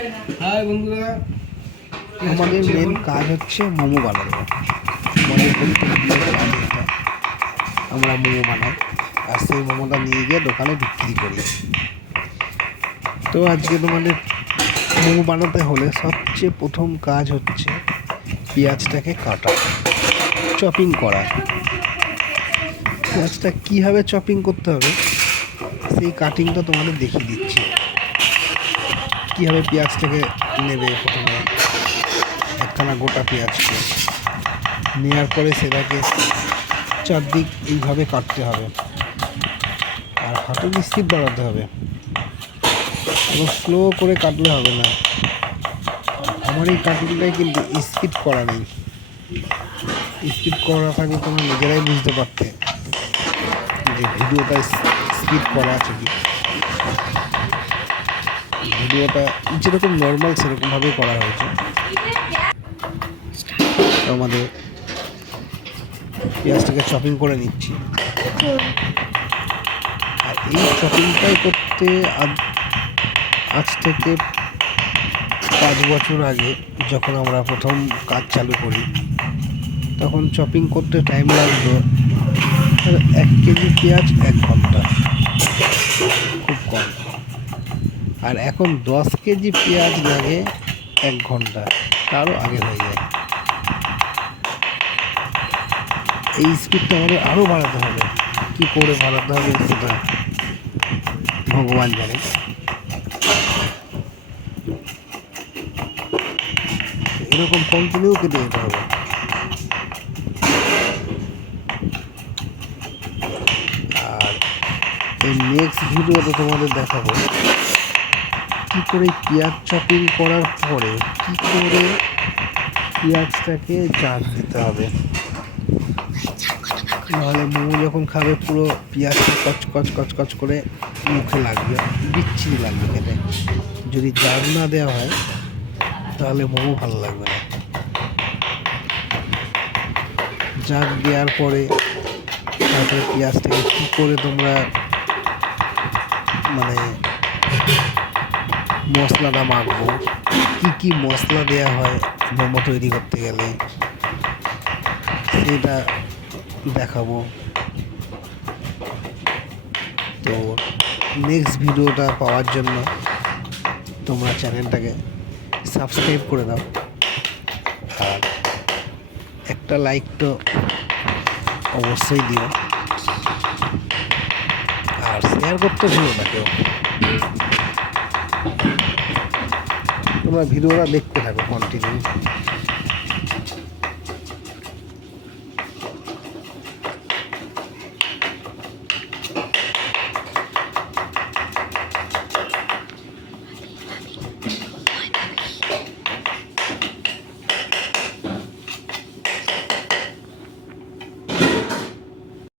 High বন্ধুরা। আমাদের main কাজ হচ্ছে মোমো বানানো। কাজ এটা। আমরা মোমো বানাই। আর সেই মোমোটা নিয়ে গিয়ে দোকানে বিক্রি করি। তো আজকে তোমাদের মোমো বানাতে হলে সবচেয়ে প্রথম কাজ হচ্ছে পেঁয়াজটাকে কাটা। চপিং করা। পেঁয়াজটা কীভাবে চপিং করতে হবে, সেই কাটিংটা তোমাদের দেখিয়ে দিচ্ছি। কীভাবে পেঁয়াজটাকে নেবে প্রথমে? একখানা গোটা পেঁয়াজকে। নেওয়ার পরে সেটাকে চারদিক এইভাবে কাটতে হবে। আর হাঁটুর স্পিড বাড়াতে হবে। এবং স্লো করে কাটলে হবে না। আমার এই কাটিংটাই কিন্তু স্পিড করা নেই। স্পিড করা থাকলে তোমরা নিজেরাই বুঝতে পারতে যে ভিডিওটা স্পিড করা আছে কি। ভিডিওটা যেরকম নর্মাল সেরকমভাবেই করা হয়েছে। আমাদের পেঁয়াজটাকে চপিং করে নিচ্ছি। আর এই চপিংটাই করতে আজ- থেকে পাঁচ বছর আগে যখন আমরা প্রথম কাজ চালু করি, তখন চপিং করতে টাইম লাগতো এক কেজি পেঁয়াজ এক ঘণ্টা। খুব কম। আর এখন দশ কেজি পেঁয়াজ লাগে এক ঘণ্টা, তারও আগে হয়ে যায়। এই স্পিডটা আমাদের আরও বাড়াতে হবে। কী করে বাড়াতে হবে সেটা ভগবান জানে। এরকম কন্টিনিউ কেটে যেতে হবে। আর এই নেক্সট ভিডিওতে তোমাদের দেখাবো কী করে পেঁয়াজ চপিং করার পরে কী করে পেঁয়াজটাকে জাল দিতে হবে? নাহলে মোমো যখন খাবে পুরো পেঁয়াজটা কচ কচ কচ কচ করে মুখে লাগবে, বিচ্ছিরি লাগবে খেতে। যদি জাল না দেওয়া হয়, তাহলে মোমো ভালো লাগবে না। জাগ দেওয়ার পরে তারপরে পেঁয়াজটাকে কী করে তোমরা মানে মশলাটা মাখবো। কী কী মশলা দেওয়া হয় মোমো তৈরি করতে গেলে, সেটা দেখাবো। তো নেক্সট ভিডিওটা পাওয়ার জন্য তোমরা চ্যানেলটাকে সাবস্ক্রাইব করে দাও। আর একটা লাইক তো অবশ্যই দিও। আর শেয়ার করতে ভুলো না কেউ। তোমরা ভিডিওটা দেখতে থাকো কন্টিনিউ